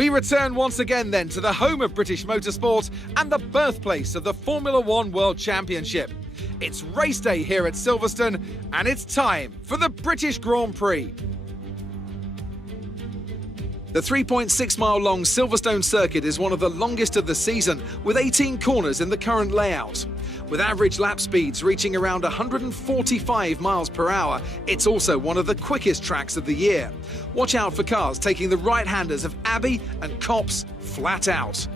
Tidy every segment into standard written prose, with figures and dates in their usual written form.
We return once again then to the home of British motorsport and the birthplace of the Formula One World Championship. It's race day here at Silverstone, and it's time for the British Grand Prix. The 3.6-mile-long Silverstone circuit is one of the longest of the season, with 18 corners in the current layout. With average lap speeds reaching around 145 miles per hour, it's also one of the quickest tracks of the year. Watch out for cars taking the right-handers of Abbey and Copse flat out.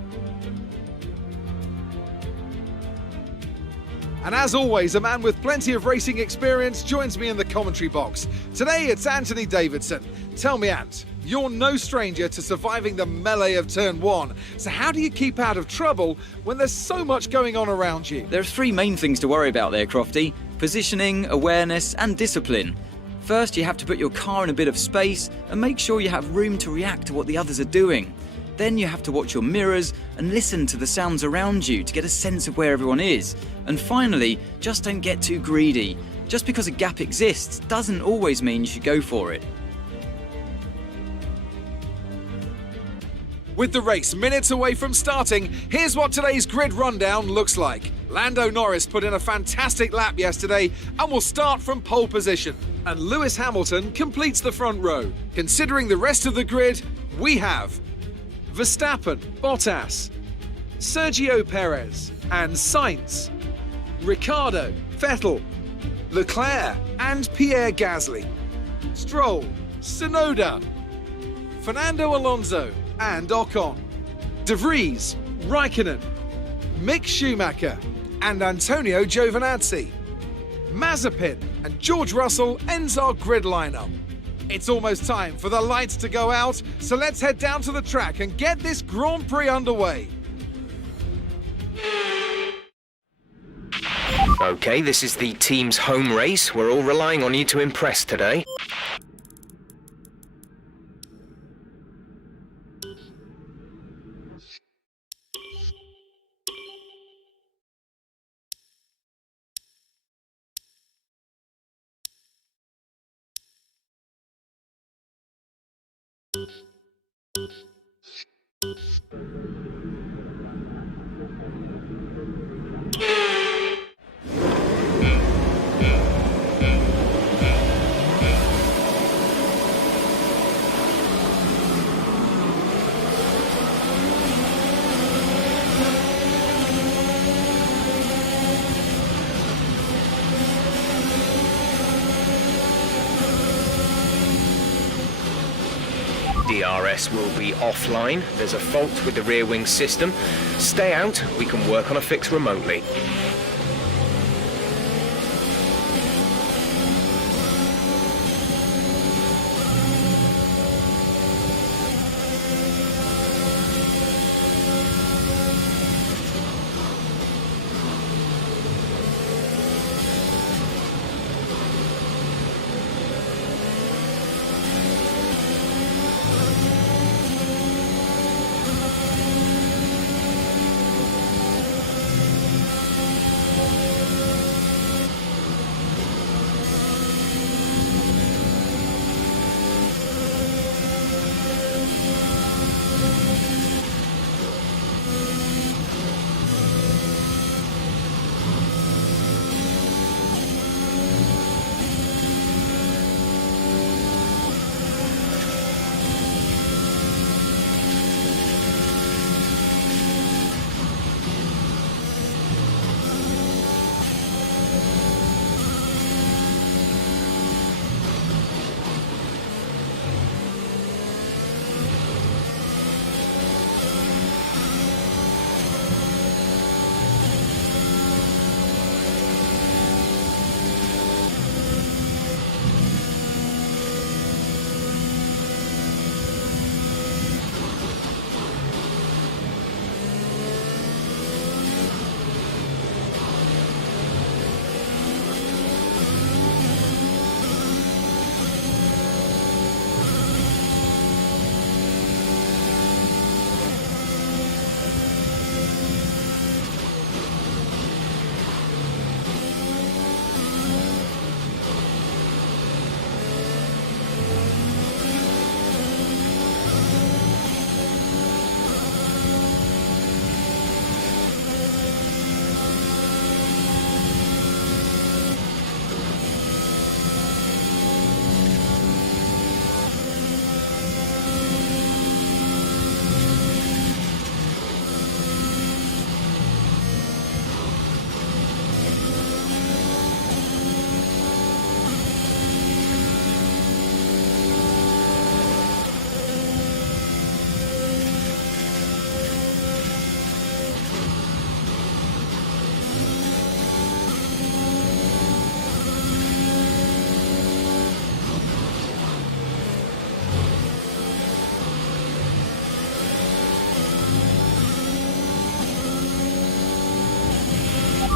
And as always, a man with plenty of racing experience joins me in the commentary box. Today it's Anthony Davidson. Tell me, Ant, you're no stranger to surviving the melee of Turn 1. So how do you keep out of trouble when there's so much going on around you? There are three main things to worry about there, Crofty: positioning, awareness and discipline. First, you have to put your car in a bit of space and make sure you have room to react to what the others are doing. Then you have to watch your mirrors and listen to the sounds around you to get a sense of where everyone is. And finally, just don't get too greedy. Just because a gap exists doesn't always mean you should go for it. With the race minutes away from starting, here's what today's grid rundown looks like. Lando Norris put in a fantastic lap yesterday and will start from pole position. And Lewis Hamilton completes the front row. Considering the rest of the grid, we have Verstappen, Bottas, Sergio Perez and Sainz, Ricciardo, Vettel, Leclerc and Pierre Gasly, Stroll, Tsunoda, Fernando Alonso and Ocon, De Vries, Raikkonen, Mick Schumacher and Antonio Giovinazzi. Mazepin and George Russell ends our grid lineup. It's almost time for the lights to go out, so let's head down to the track and get this Grand Prix underway. Okay, this is the team's home race. We're all relying on you to impress today. DRS will be offline. There's a fault with the rear wing system. Stay out, we can work on a fix remotely.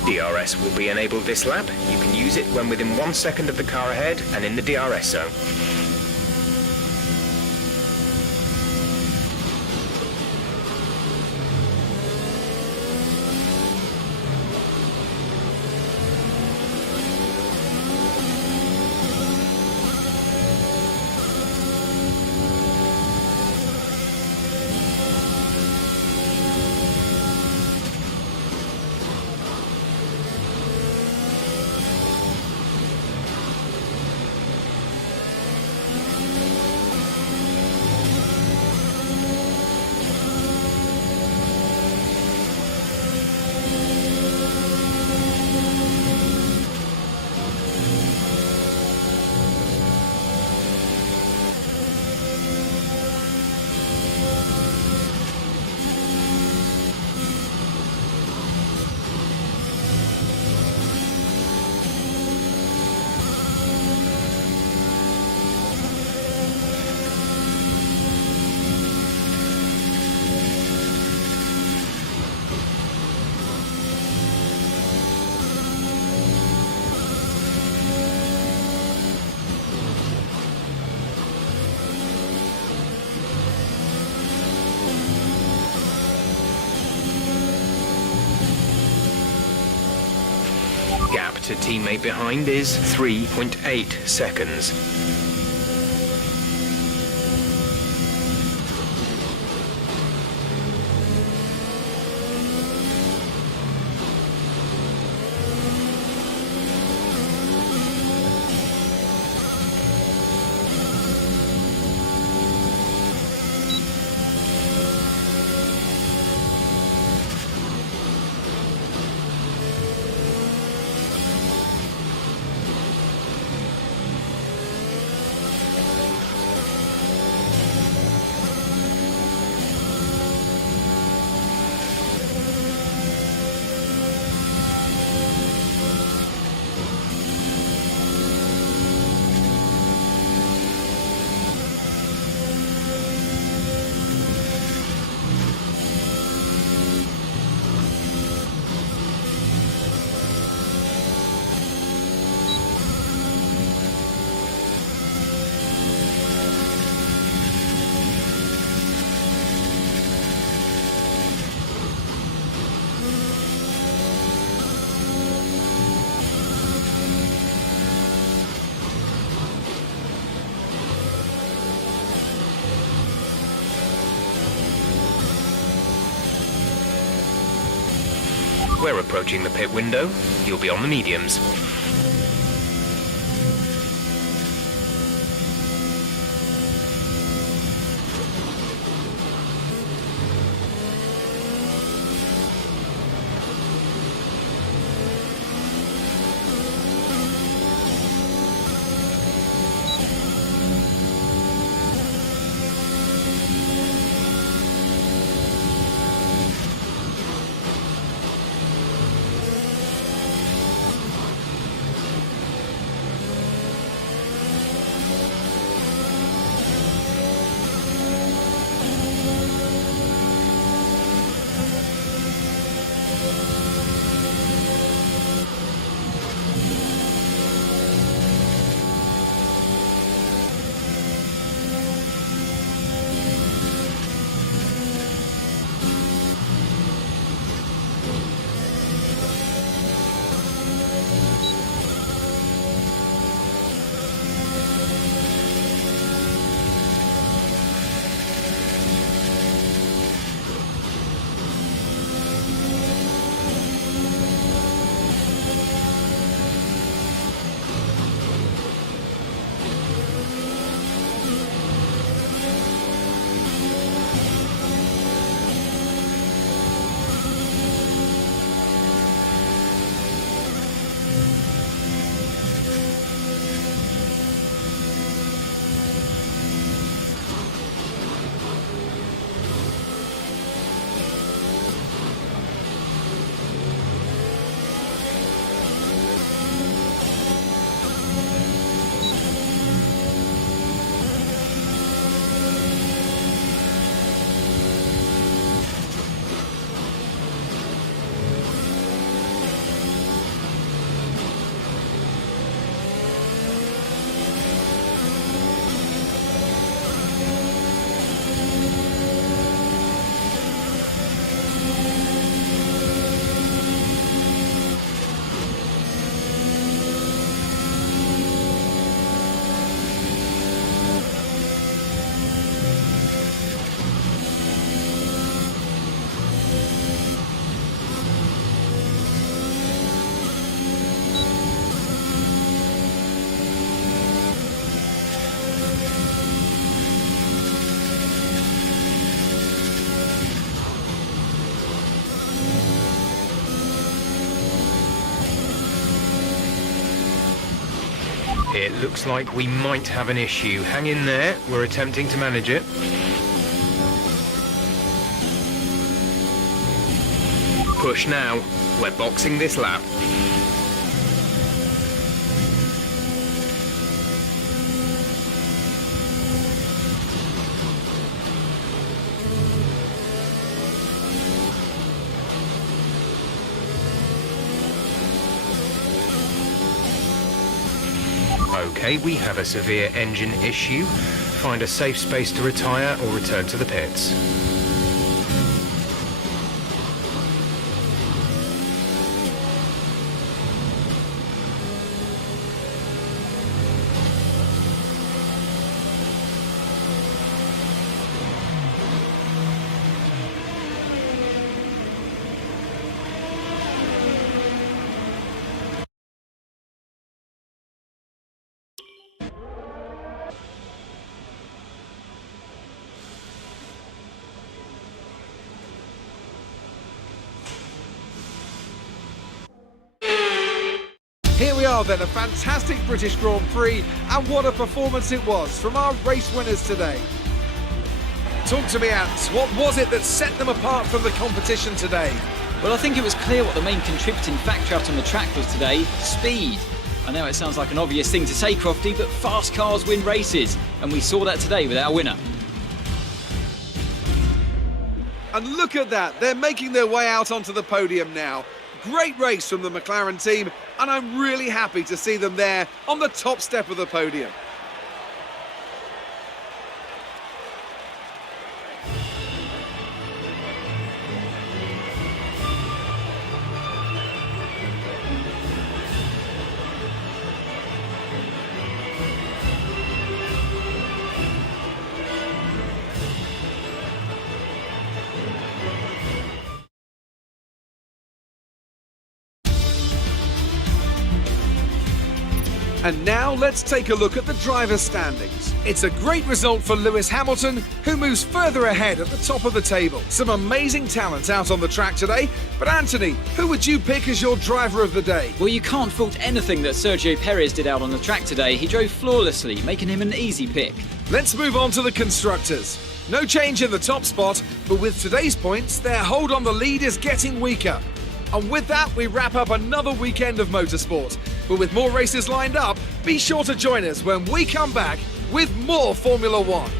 DRS will be enabled this lap. You can use it when within 1 second of the car ahead and in the DRS zone. Gap to teammate behind is 3.8 seconds. We're approaching the pit window. You'll be on the mediums. It looks like we might have an issue. Hang in there, we're attempting to manage it. Push now, we're boxing this lap. Okay, we have a severe engine issue. Find a safe space to retire or return to the pits. Here we are then, a fantastic British Grand Prix, and what a performance it was from our race winners today. Talk to me, Ants, what was it that set them apart from the competition today? Well, I think it was clear what the main contributing factor out on the track was today: speed. I know it sounds like an obvious thing to say, Crofty, but fast cars win races, and we saw that today with our winner. And look at that, they're making their way out onto the podium now. Great race from the McLaren team, and I'm really happy to see them there on the top step of the podium. And now let's take a look at the driver's standings. It's a great result for Lewis Hamilton, who moves further ahead at the top of the table. Some amazing talent out on the track today, but Anthony, who would you pick as your driver of the day? Well, you can't fault anything that Sergio Perez did out on the track today. He drove flawlessly, making him an easy pick. Let's move on to the constructors. No change in the top spot, but with today's points, their hold on the lead is getting weaker. And with that, we wrap up another weekend of motorsport. But with more races lined up, be sure to join us when we come back with more Formula One.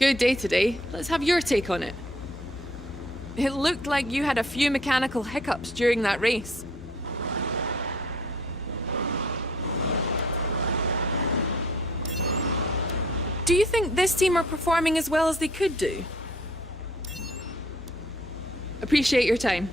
Good day today. Let's have your take on it. It looked like you had a few mechanical hiccups during that race. Do you think this team are performing as well as they could do? Appreciate your time.